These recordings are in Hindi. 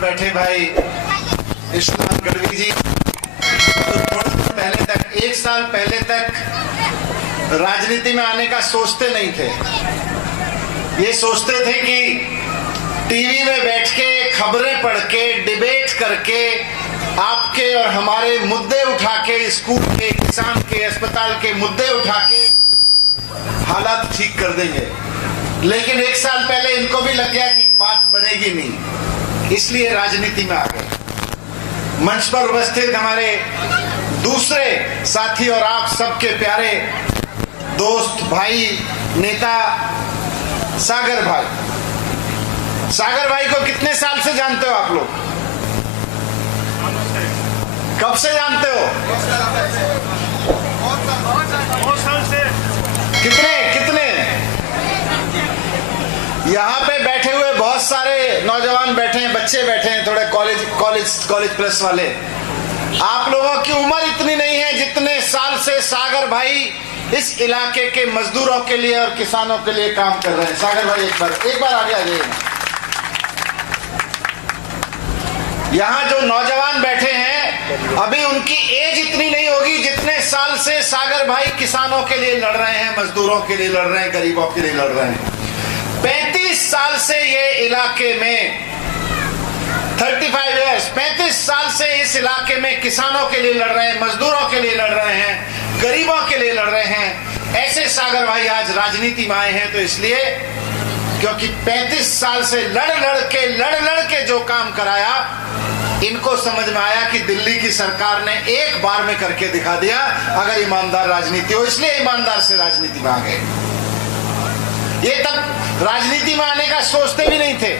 बैठे भाई ईश्वरनाथ गढ़वी जी, तो थोड़ा पहले तक, 1 साल पहले तक राजनीति में आने का सोचते नहीं थे। ये सोचते थे कि टीवी में बैठ के, खबरें पढ़ के, डिबेट करके, आपके और हमारे मुद्दे उठा के, स्कूल के, किसान के, अस्पताल के मुद्दे उठा के हालात ठीक कर देंगे। लेकिन 1 साल पहले इनको भी लग गया कि बात बनेगी नहीं, इसलिए राजनीति में आ गए। मंच पर उपस्थित हमारे दूसरे साथी और आप सबके प्यारे दोस्त, भाई, नेता सागर भाई। सागर भाई को कितने साल से जानते हो आप लोग? कब से जानते हो? बहुत साल से। कितने कितने? यहाँ पे बैठे हुए बहुत सारे नौजवान बैठे हैं, बच्चे बैठे हैं, थोड़े कॉलेज प्लस वाले। आप लोगों की उम्र इतनी नहीं है जितने साल से सागर भाई इस इलाके के मजदूरों के लिए और किसानों के लिए काम कर रहे हैं। सागर भाई एक बार आगे आ जाइए। यहाँ जो नौजवान बैठे हैं, अभी उनकी एज इतनी नहीं होगी जितने साल से सागर भाई किसानों के लिए लड़ रहे हैं, मजदूरों के लिए लड़ रहे हैं, गरीबों के लिए लड़ रहे हैं। 35 साल से ये इलाके में 35 इयर्स, 35 साल से इस इलाके में किसानों के लिए लड़ रहे हैं, मजदूरों के लिए लड़ रहे हैं, गरीबों के लिए लड़ रहे हैं। ऐसे सागर भाई आज राजनीति में आए हैं तो इसलिए क्योंकि 35 साल से लड़ के जो काम कराया, इनको समझ में आया कि दिल्ली की सरकार ने एक बार में करके दिखा दिया अगर ईमानदार राजनीति हो, इसलिए ईमानदार से राजनीति में आ गए। ये तब राजनीति में आने का सोचते भी नहीं थे।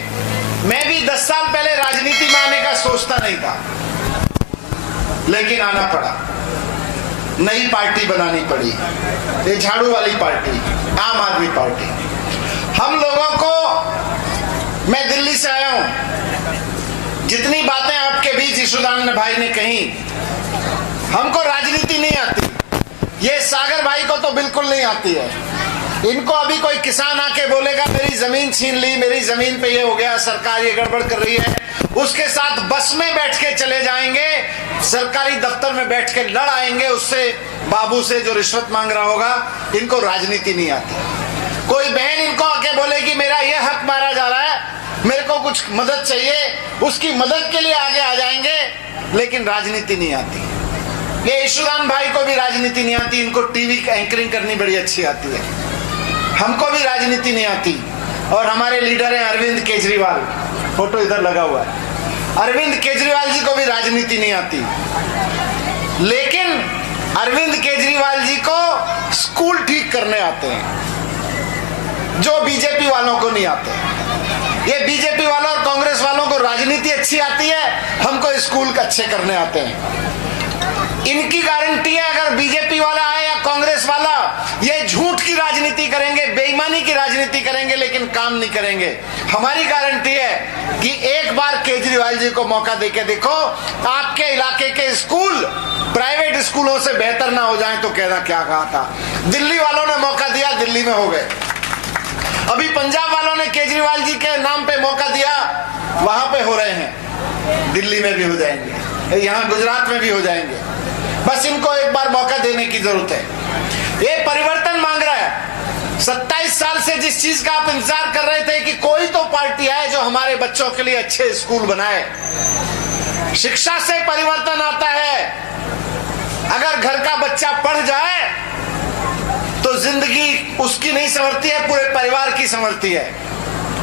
मैं भी 10 साल पहले राजनीति में आने का सोचता नहीं था, लेकिन आना पड़ा। नई पार्टी बनानी पड़ी, ये झाड़ू वाली पार्टी, आम आदमी पार्टी। हम लोगों को, मैं दिल्ली से आया हूं, जितनी बातें आपके बीच ईश्वरदान भाई ने कही, हमको राजनीति नहीं आती। ये सागर भाई को तो बिल्कुल नहीं आती है। इनको अभी कोई किसान आके बोलेगा मेरी जमीन छीन ली, मेरी जमीन पे ये हो गया, सरकार ये गड़बड़ कर रही है, उसके साथ बस में बैठ के चले जाएंगे, सरकारी दफ्तर में बैठ के लड़ आएंगे उससे, बाबू से जो रिश्वत मांग रहा होगा। इनको राजनीति नहीं आती। कोई बहन इनको आके बोलेगी मेरा ये हक मारा जा रहा है, मेरे को कुछ मदद चाहिए, उसकी मदद के लिए आगे आ जाएंगे, लेकिन राजनीति नहीं आती। ये ईश्वरदान भाई को भी राजनीति नहीं आती, इनको टीवी एंकरिंग करनी बड़ी अच्छी आती है। हमको भी राजनीति नहीं आती। और हमारे लीडर हैं अरविंद केजरीवाल, फोटो इधर लगा हुआ है। अरविंद केजरीवाल जी को भी राजनीति नहीं आती, लेकिन अरविंद केजरीवाल जी को स्कूल ठीक करने आते हैं, जो बीजेपी वालों को नहीं आते। ये बीजेपी वालों और कांग्रेस वालों को राजनीति अच्छी आती है, हमको स्कूल अच्छे करने आते हैं। इनकी गारंटी है अगर बीजेपी वाला आए या कांग्रेस वाला, ये झूठ की राजनीति करेंगे, बेईमानी की राजनीति करेंगे, लेकिन काम नहीं करेंगे। हमारी गारंटी है कि एक बार केजरीवाल जी को मौका देके देखो, आपके इलाके के स्कूल प्राइवेट स्कूलों से बेहतर ना हो जाए तो कहना क्या कहा था। दिल्ली वालों ने मौका दिया, दिल्ली में हो गए। अभी पंजाब वालों ने केजरीवाल जी के नाम पे मौका दिया, वहां पे हो रहे हैं, दिल्ली में भी हो जाएंगे, यहाँ गुजरात में भी हो जाएंगे। बस इनको एक बार मौका देने की जरूरत है। ये परिवर्तन मांग रहा है। 27 साल से जिस चीज का आप इंतजार कर रहे थे कि कोई तो पार्टी आए जो हमारे बच्चों के लिए अच्छे स्कूल बनाए। शिक्षा से परिवर्तन आता है। अगर घर का बच्चा पढ़ जाए तो जिंदगी उसकी नहीं संवरती है, पूरे परिवार की संवरती है।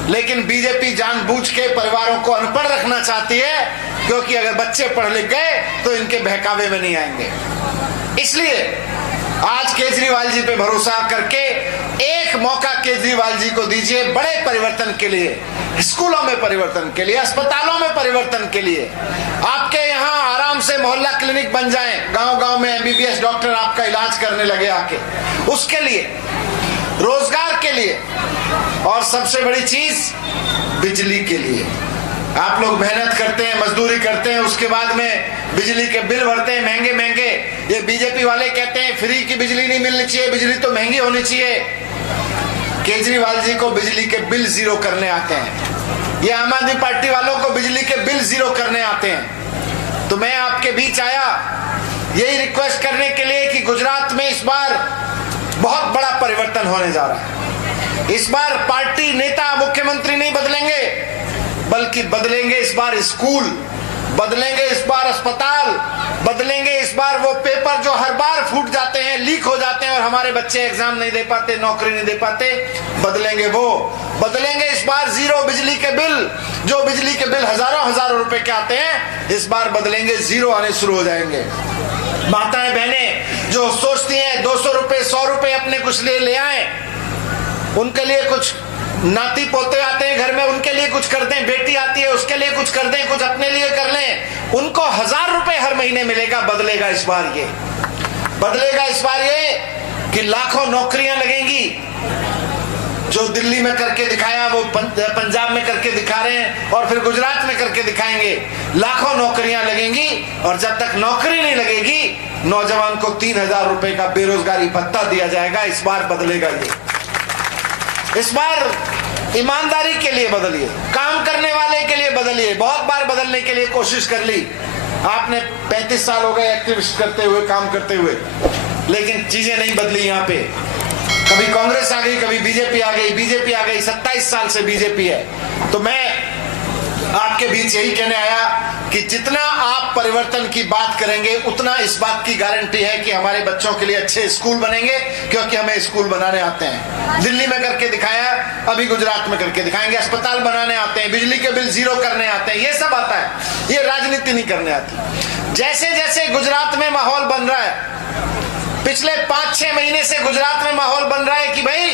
लेकिन बीजेपी जानबूझ के परिवारों को अनपढ़ रखना चाहती है, क्योंकि अगर बच्चे पढ़ लिख गए तो इनके बहकावे में नहीं आएंगे। इसलिए आज केजरीवाल जी पे भरोसा करके एक मौका केजरीवाल जी को दीजिए, बड़े परिवर्तन के लिए, स्कूलों में परिवर्तन के लिए, अस्पतालों में परिवर्तन के लिए। आपके यहाँ आराम से मोहल्ला क्लिनिक बन जाएं, गांव-गांव में एमबीबीएस डॉक्टर आपका इलाज करने लगे आके, उसके लिए, रोजगार के लिए, और सबसे बड़ी चीज बिजली के लिए। आप लोग मेहनत करते हैं, मजदूरी करते हैं, उसके बाद में बिजली के बिल भरते हैं महंगे महंगे। ये बीजेपी वाले कहते हैं फ्री की बिजली नहीं मिलनी चाहिए, बिजली तो महंगी होनी चाहिए। केजरीवाल जी को बिजली के बिल जीरो करने आते हैं। ये आम आदमी पार्टी वालों को बिजली के बिल जीरो करने आते हैं। तो मैं आपके बीच आया यही रिक्वेस्ट करने के लिए कि गुजरात में इस बार बहुत बड़ा परिवर्तन होने जा रहा है। इस बार पार्टी नेता मुख्यमंत्री नहीं बदलेंगे, बल्कि बदलेंगे इस बार स्कूल, बदलेंगे इस बार अस्पताल, बदलेंगे इस बार वो पेपर जो हर बार फूट जाते हैं, लीक हो जाते हैं और हमारे बच्चे एग्जाम नहीं दे पाते, नौकरी नहीं दे पाते, बदलेंगे वो। बदलेंगे इस बार जीरो बिजली के बिल, जो बिजली के बिल हजारों रुपए के आते हैं, इस बार बदलेंगे, जीरो आने शुरू हो जाएंगे। माताएं बहनें जो सोचती हैं 200 रुपए 100 रुपए अपने कुछ ले आए, उनके लिए कुछ नाती पोते आते हैं घर में, उनके लिए कुछ कर दें, बेटी आती है उसके लिए कुछ कर दें, कुछ अपने लिए कर लें, उनको 1000 रुपए हर महीने मिलेगा। बदलेगा इस बार ये, बदलेगा इस बार ये कि लाखों नौकरियां लगेंगी। जो दिल्ली में करके दिखाया वो पंजाब में करके दिखा रहे हैं और फिर गुजरात में करके दिखाएंगे। लाखों नौकरियां लगेंगी और जब तक नौकरी नहीं लगेगी नौजवान को 3000 रुपए का बेरोजगारी भत्ता दिया जाएगा। इस बार बदलेगा ये, इस बार ईमानदारी के लिए बदलिए, काम करने वाले के लिए बदलिए। बहुत बार बदलने के लिए कोशिश कर ली आपने, 35 साल हो गए एक्टिविस्ट करते हुए, काम करते हुए, लेकिन चीजें नहीं बदली। यहाँ पे कभी कांग्रेस आ गई, कभी बीजेपी आ गई, बीजेपी आ गई, 27 साल से बीजेपी है। तो मैं आपके बीच यही कहने आया कि जितना आप परिवर्तन की बात करेंगे उतना इस बात की गारंटी है कि हमारे बच्चों के लिए अच्छे स्कूल बनेंगे, क्योंकि हमें स्कूल बनाने आते हैं। दिल्ली में करके दिखाया, अभी गुजरात में करके दिखाएंगे। अस्पताल बनाने आते हैं, बिजली के बिल जीरो करने आते हैं, ये सब आता है, ये राजनीति नहीं करने आती। जैसे जैसे गुजरात में माहौल बन रहा है, पिछले 5-6 महीने से गुजरात में माहौल बन रहा है कि भाई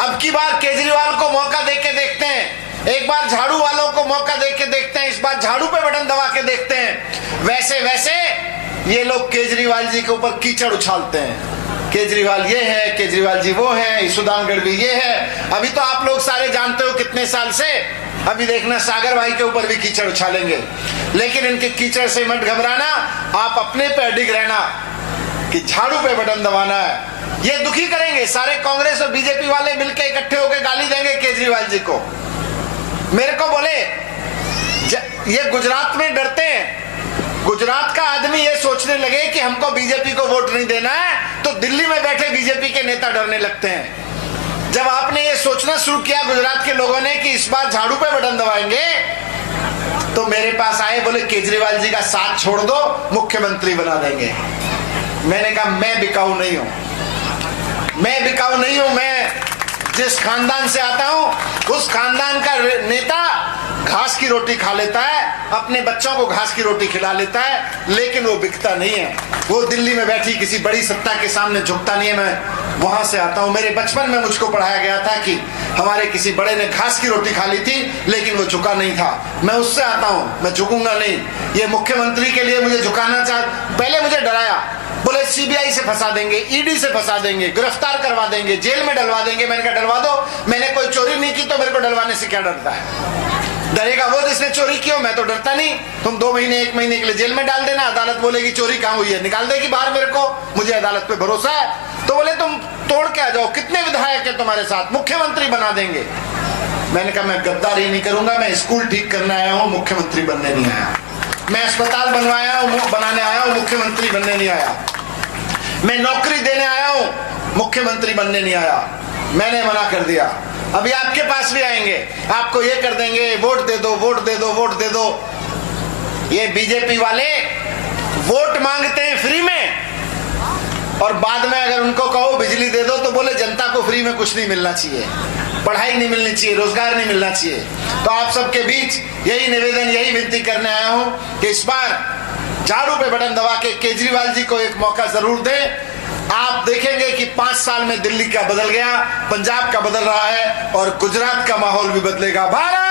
अब की बार केजरीवाल को मौका देके देखते हैं, एक बार झाड़ू वालों को मौका देके देखते हैं, इस बार झाड़ू पे बटन दबा के देखते हैं। वैसे वैसे ये लोग केजरीवाल जी के ऊपर कीचड़ उछालते हैं, केजरीवाल ये है, केजरीवाल जी वो है, सुदान गढ़वी ये है। अभी तो आप लोग सारे जानते हो कितने साल से, अभी देखना सागर भाई के ऊपर भी कीचड़ उछालेंगे। लेकिन इनके कीचड़ से मत घबराना, आप अपने पे अडिग रहना कि झाड़ू पे बटन दबाना है। ये दुखी करेंगे, सारे कांग्रेस और बीजेपी वाले मिलकर इकट्ठे होकर गाली देंगे केजरीवाल जी को। मेरे को बोले ये गुजरात में डरते हैं, गुजरात का आदमी ये सोचने लगे कि हमको बीजेपी को वोट नहीं देना है, तो दिल्ली में बैठे बीजेपी के नेता डरने लगते हैं। जब आपने ये सोचना शुरू किया गुजरात के लोगों ने कि इस बार झाड़ू पे बटन दबाएंगे, तो मेरे पास आए, बोले केजरीवाल जी का साथ छोड़ दो, मुख्यमंत्री बना देंगे। मैंने कहा मैं बिकाऊ नहीं हूं, मैं बिकाऊ नहीं हूं। मैं जिस खानदान से आता हूं उस खानदान का नेता घास की रोटी खा लेता है, अपने बच्चों को घास की रोटी खिला लेता है, लेकिन वो बिकता नहीं है। वो दिल्ली में बैठी किसी बड़ी सत्ता के सामने झुकता नहीं है। मैं वहां से आता हूं, मेरे बचपन में मुझको पढ़ाया गया था कि हमारे किसी बड़े ने घास की रोटी खा ली थी, लेकिन वो झुका नहीं था। मैं उससे आता हूं, मैं झुकूंगा नहीं। ये मुख्यमंत्री के लिए मुझे झुकाना पहले मुझे डराया, बोले सीबीआई से फंसा देंगे, ईडी से फंसा देंगे, गिरफ्तार करवा देंगे, जेल में डलवा देंगे। मैंने कहा डलवा दो, मैंने कोई चोरी नहीं की तो मेरे को डलवाने से क्या डरता है? डरेगा वो जिसने चोरी की हो, मैं तो डरता नहीं। तुम 2 महीने 1 महीने के लिए जेल में डाल देना, अदालत बोलेगी चोरी कहाँ हुई है, निकाल देगी बाहर मेरे को, मुझे अदालत पे भरोसा है। तो बोले तुम तोड़ के आ जाओ, कितने विधायक है तुम्हारे साथ, मुख्यमंत्री बना देंगे। मैंने कहा मैं गद्दारी नहीं करूंगा, मैं स्कूल ठीक करने आया हूँ, मुख्यमंत्री बनने नहीं आया। मैं अस्पताल बनाने आया हूँ, मुख्यमंत्री बनने नहीं आया। मैं नौकरी देने आया हूं, मुख्यमंत्री बनने नहीं आया। मैंने मना कर दिया। अभी आपके पास भी आएंगे, आपको ये कर देंगे, वोट दे दो, वोट दे दो, वोट दे दो। ये बीजेपी वाले वोट मांगते हैं फ्री में, और बाद में अगर उनको कहो बिजली दे दो तो बोले जनता को फ्री में कुछ नहीं मिलना चाहिए, पढ़ाई नहीं मिलनी चाहिए, रोजगार नहीं मिलना चाहिए। तो आप सबके बीच यही निवेदन, यही विनती करने आया हूं कि इस बार झाड़ू पे बटन दबा के केजरीवाल जी को एक मौका जरूर दें। आप देखेंगे कि 5 साल में दिल्ली का बदल गया, पंजाब का बदल रहा है और गुजरात का माहौल भी बदलेगा। भारत